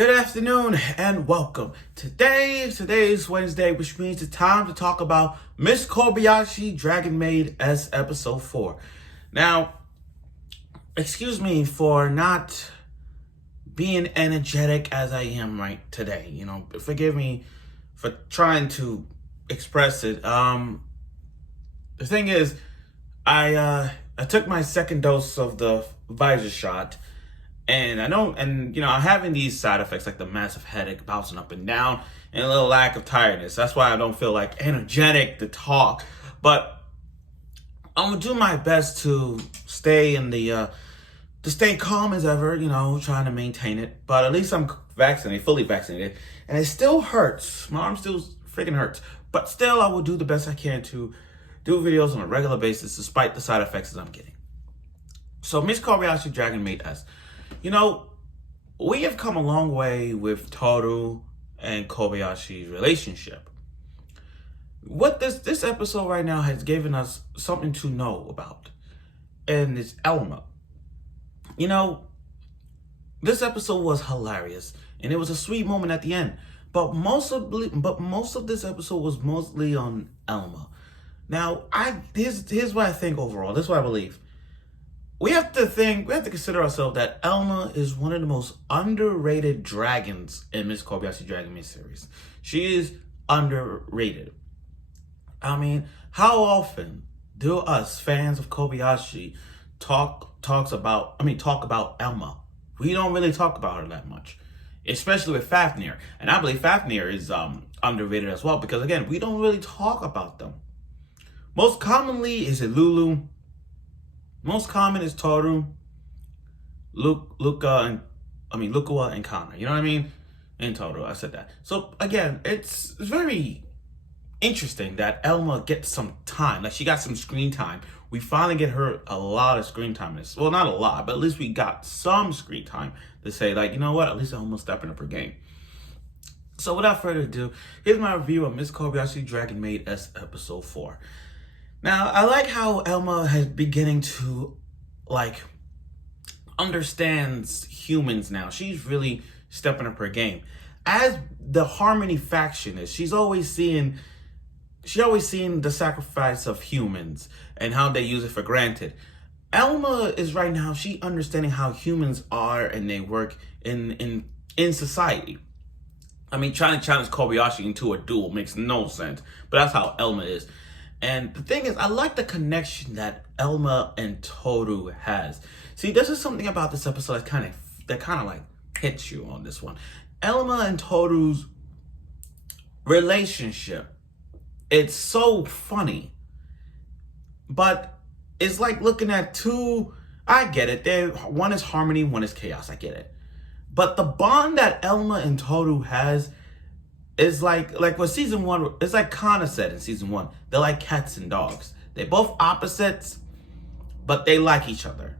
Good afternoon and welcome. Today's Wednesday, which means it's time to talk about Miss Kobayashi Dragon Maid S episode 4. Now, excuse me for not being energetic as I am right today. Forgive me for trying to express it. The thing is, I took my second dose of the visor shot. And I'm having these side effects like the massive headache, bouncing up and down, and a little lack of tiredness. That's why I don't feel like energetic to talk. But I'm gonna do my best to stay to stay calm as ever, trying to maintain it. But at least I'm fully vaccinated. And it still hurts. My arm still freaking hurts. But still, I will do the best I can to do videos on a regular basis despite the side effects that I'm getting. So Miss Kobayashi Dragon Maid S. We have come a long way with Tooru and Kobayashi's relationship. What this episode right now has given us something to know about, and it's Elma. This episode was hilarious, and it was a sweet moment at the end. But most of this episode was mostly on Elma. Now, here's what I think overall. This is what I believe. We have to consider ourselves that Elma is one of the most underrated dragons in Miss Kobayashi Dragon Maid series. She is underrated. I mean, how often do us fans of Kobayashi talk about Elma? We don't really talk about her that much, especially with Fafnir. And I believe Fafnir is underrated as well because, again, we don't really talk about them. Most commonly is Ilulu. Most common is Tooru, Lukua and Kanna. You know what I mean? And Tooru, I said that. So again, it's very interesting that Elma gets some time. Like, she got some screen time. We finally get her a lot of screen time. Well, not a lot, but at least we got some screen time to say, like, you know what? At least Elma's stepping up her game. So without further ado, here's my review of Miss Kobayashi Dragon Maid S episode 4. Now, I like how Elma is beginning to, understands humans now. She's really stepping up her game. As the Harmony factionist, she's always seeing the sacrifice of humans and how they use it for granted. Elma is right now, she understanding how humans are and they work in society. I mean, trying to challenge Kobayashi into a duel makes no sense, but that's how Elma is. And the thing is, I like the connection that Elma and Tooru has. See, this is something about this episode that kind of hits you on this one. Elma and Toru's relationship, it's so funny. But it's like looking at two, I get it. One is harmony, one is chaos, I get it. But the bond that Elma and Tooru has, it's like what season 1, it's like Kanna said in season 1, they're like cats and dogs. They're both opposites, but they like each other.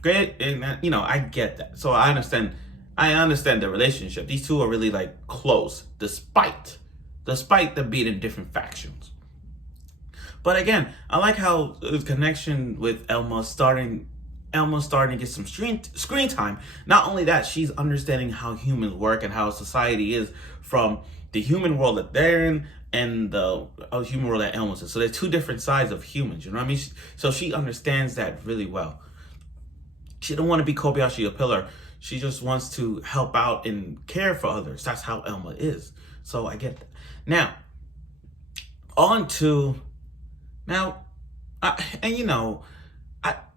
Great, and I get that. So I understand the relationship. These two are really close, despite them being in different factions. But again, I like how the connection with Elma starting to get some screen time. Not only that, she's understanding how humans work and how society is from the human world that they're in and the human world that Elma's in. So there's two different sides of humans, you know what I mean? So she understands that really well. She don't want to be Kobayashi a pillar. She just wants to help out and care for others. That's how Elma is. So I get that. Now,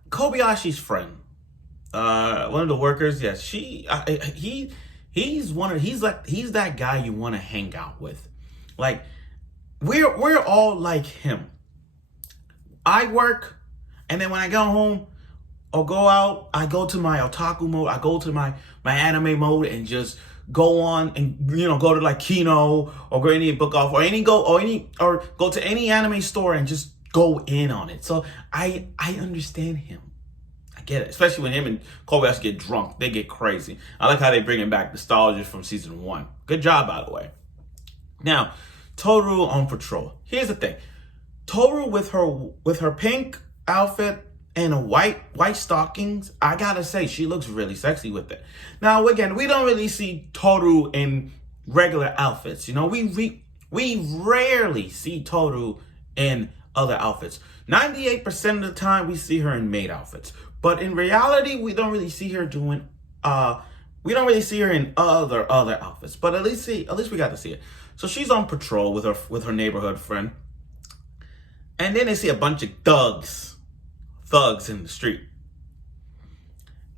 Kobayashi's friend, one of the workers, yes, he's that guy you want to hang out with. We're all like him. I work, and then when I go home or go out, I go to my otaku mode, I go to my anime mode and just go on and go to Kino or go any book off or go to any anime store and just go in on it. So I understand him. I get it. Especially when him and Kobayashi get drunk. They get crazy. I like how they bringing back nostalgia from season 1. Good job, by the way. Now, Tooru on patrol. Here's the thing. Tooru with her pink outfit and a white stockings. I gotta say, she looks really sexy with it. Now, again, we don't really see Tooru in regular outfits. You know, we rarely see Tooru in other outfits. 98% of the time, we see her in maid outfits. But in reality, we don't really see her doing. We don't really see her in other outfits. But at least we got to see it. So she's on patrol with her neighborhood friend, and then they see a bunch of thugs in the street.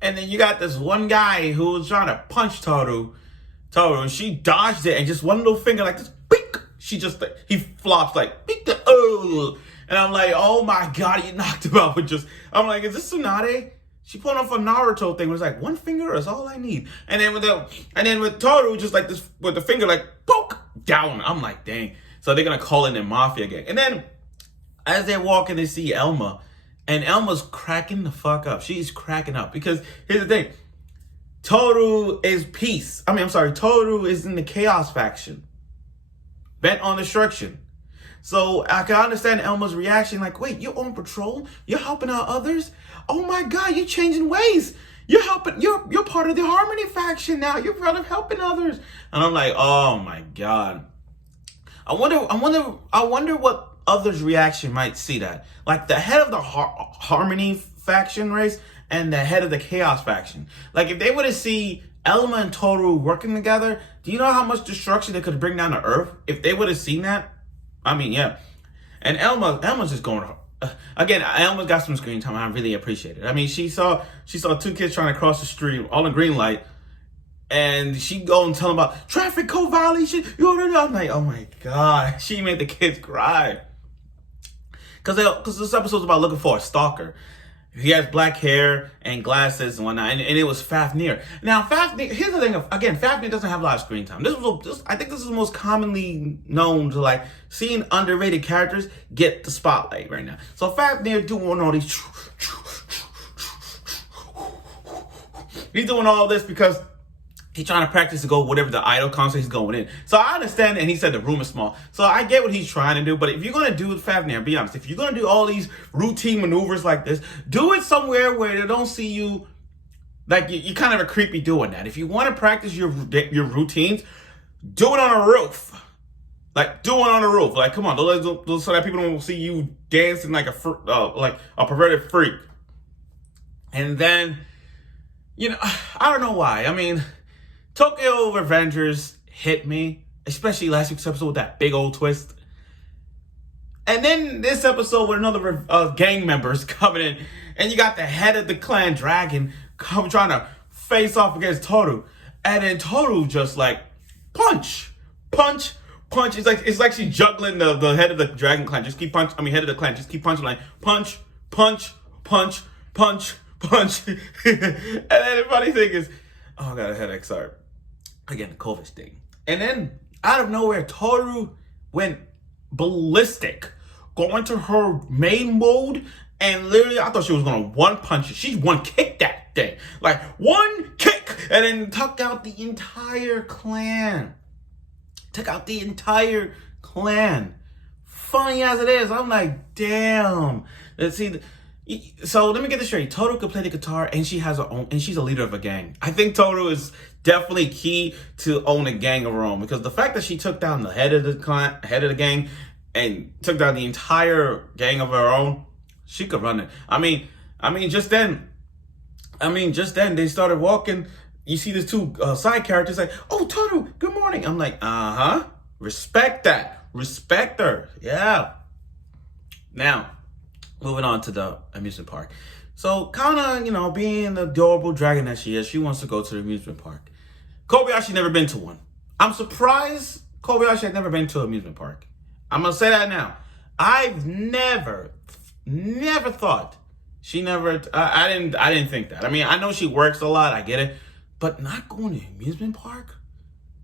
And then you got this one guy who was trying to punch Tooru, and she dodged it, and just one little finger like this, beak, he flops like, beak, oh. And I'm like, oh my God, he knocked him out with just, I'm like, is this Tsunade? She put off a Naruto thing, it was like, one finger is all I need. And then with Tooru, just like this, with the finger like, poke, down. I'm like, dang. So they're gonna call in their mafia gang. And then, as they're walking, they see Elma. And Elma's cracking the fuck up. She's cracking up. Because, here's the thing. Tooru is peace. Tooru is in the chaos faction. Bent on destruction. So I can understand Elma's reaction, like, wait, you're on patrol? You're helping out others? Oh my God, you're changing ways. You're part of the Harmony faction now. You're part of helping others. And I'm like, oh my God. I wonder what others' reaction might see that. Like the head of the Harmony faction race and the head of the Chaos faction. Like if they were to see Elma and Tooru working together, do you know how much destruction they could bring down to Earth? If they would have seen that? I mean, yeah. And Elma's just going, again, Elma's got some screen time. I really appreciate it. I mean, she saw two kids trying to cross the street, all in green light, and she go and tell them about traffic code violation. I'm like, oh my God. She made the kids cry. Because this episode's about looking for a stalker. He has black hair and glasses and whatnot, and it was Fafnir. Now, Fafnir, here's the thing, again, Fafnir doesn't have a lot of screen time. I think this is the most commonly known to, like, seeing underrated characters get the spotlight right now. So Fafnir doing all these, he's doing all this because he's trying to practice to go whatever the idol concert he's going in. So I understand, and he said the room is small. So I get what he's trying to do, but if you're going to do it, Fafnir, be honest, if you're going to do all these routine maneuvers like this, do it somewhere where they don't see you, like you're kind of a creepy doing that. If you want to practice your routines, do it on a roof. Like, do it on a roof. Like, come on, so that people don't see you dancing like a perverted freak. And then, I don't know why. I mean, Tokyo Revengers hit me, especially last week's episode with that big old twist. And then this episode with another gang members coming in, and you got the head of the clan Dragon trying to face off against Tooru. And then Tooru just like punch. It's like she's juggling the head of the Dragon clan. Head of the clan, just keep punching, like punch. And then the funny thing is, oh, I got a headache, sorry. Again, the COVID thing. And then, out of nowhere, Tooru went ballistic, going to her main mode, and literally, I thought she was going to one punch it. She one kick that thing. Like, one kick, and then took out the entire clan. Funny as it is, I'm like, damn. Let's see. So let me get this straight. Tooru could play the guitar, and she has her own, and she's a leader of a gang. I think Tooru is definitely key to own a gang of her own, because the fact that she took down the head of the gang, and took down the entire gang of her own, she could run it. I mean, just then they started walking. You see these two side characters like, oh, Tooru, good morning. I'm like, respect that, respect her, yeah. Now, moving on to the amusement park. So Kanna, being the adorable dragon that she is, she wants to go to the amusement park. Kobayashi never been to one. I'm surprised Kobayashi had never been to an amusement park. I'm gonna say that now. I've never thought she never. I didn't think that. I mean, I know she works a lot. I get it, but not going to an amusement park.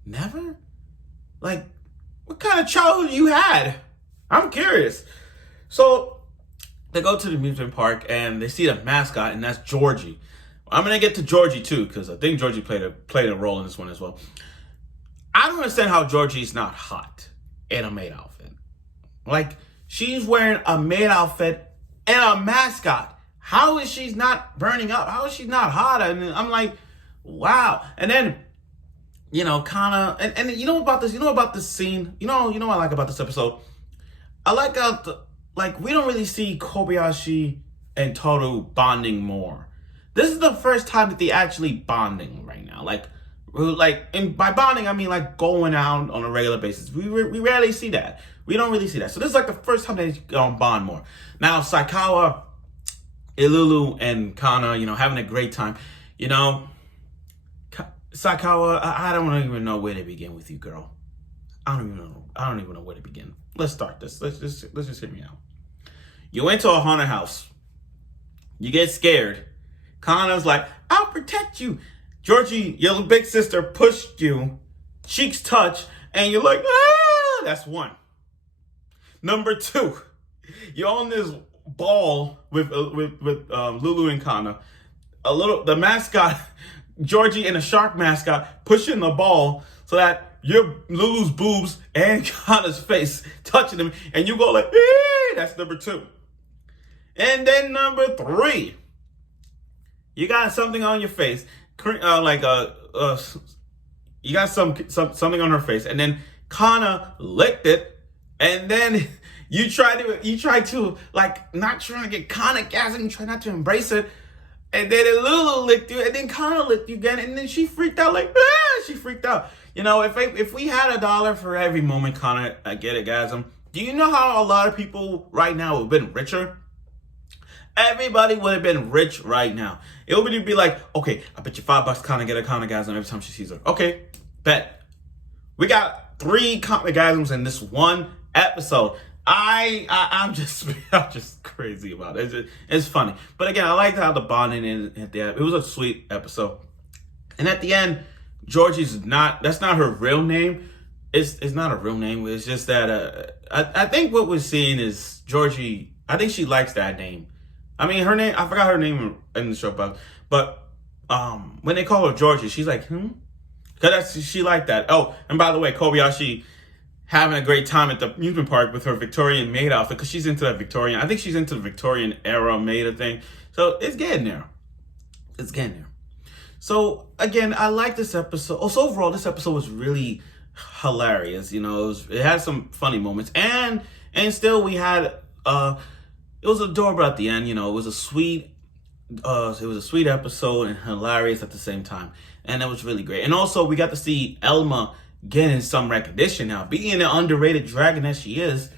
Never. Like, what kind of childhood you had? I'm curious. So they go to the amusement park and they see the mascot, and that's Georgie. I'm gonna get to Georgie too, because I think Georgie played a role in this one as well. I don't understand how Georgie's not hot in a maid outfit. Like, she's wearing a maid outfit and a mascot. How is she not burning up? How is she not hot? And I'm like, wow. And then, Kanna, and you know about this, scene, you know what I like about this episode? I like how, we don't really see Kobayashi and Tooru bonding more. This is the first time that they actually bonding right now. And by bonding, I mean going out on a regular basis. We rarely see that. We don't really see that. So this is the first time they bond more. Now, Saikawa, Ilulu, and Kanna, having a great time. Saikawa, I don't even know where to begin with you, girl. I don't even know where to begin. Let's start this. Let's just hear me out. You went to a haunted house. You get scared. Kanna's like, I'll protect you. Georgie, your big sister, pushed you. Cheeks touch, and you're like, ah! That's one. Number two, you're on this ball with Lulu and Kanna. The mascot, Georgie and the shark mascot, pushing the ball so that your Lulu's boobs and Kanna's face touching them, and you go like, eh! That's number two. And then number three, you got something on your face, you got something on her face, and then Kanna licked it, and then you try to not trying to get Kanna gassing, you try not to embrace it, and then Lulu licked you, and then Kanna licked you again, and then she freaked out she freaked out. If we had $1 for every moment Kanna get a gasm, do you know how a lot of people right now would have been richer? Everybody would have been rich right now. It would be like, okay, I bet you $5 Kanna get a Kanna gasm every time she sees her. Okay, bet. We got 3 Kanna gasms in this one episode. I'm just crazy about it. It's funny. But again, I liked how the bonding at the end. It was a sweet episode. And at the end, Georgie's that's not her real name. It's not a real name. It's just that I think what we're seeing is Georgie, I think she likes that name. I mean, her name, I forgot her name in the show, but when they call her Georgie, she's like, Because she liked that. Oh, and by the way, Kobayashi having a great time at the amusement park with her Victorian maid outfit, because she's into that Victorian. I think she's into the Victorian era maid thing. So it's getting there. So again, I like this episode. So overall, this episode was really hilarious. It had some funny moments, and still we had it was adorable at the end. It was a sweet episode and hilarious at the same time, and it was really great. And also, we got to see Elma getting some recognition now. Being an underrated dragon as she is,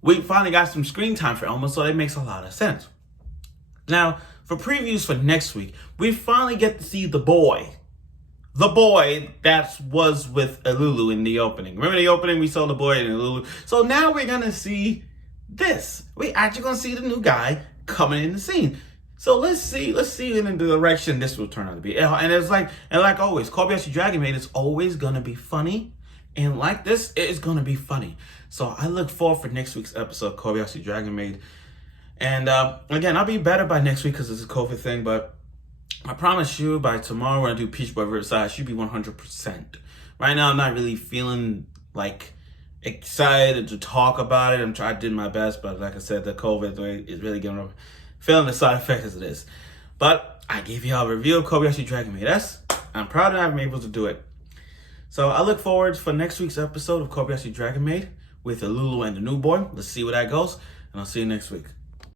we finally got some screen time for Elma, so that makes a lot of sense. Now, for previews for next week, we finally get to see the boy that was with Ilulu in the opening. Remember the opening? We saw the boy and Ilulu. So now we're gonna see this. We actually gonna see the new guy coming in the scene. So let's see in the direction this will turn out to be. And it's like always, Kobayashi Dragon Maid is always gonna be funny. And like this, it is gonna be funny. So I look forward for next week's episode of Kobayashi Dragon Maid. And again, I'll be better by next week because it's a COVID thing, but I promise you by tomorrow when I do Peach Boy Riverside, I should be 100%. Right now, I'm not really feeling excited to talk about it. I did my best, but like I said, the COVID is really feeling the side effects as it is. But I gave you all a review of Kobayashi Dragon Maid. I'm proud that I'm able to do it. So I look forward for next week's episode of Kobayashi Dragon Maid with Ilulu and the new boy. Let's see where that goes, and I'll see you next week.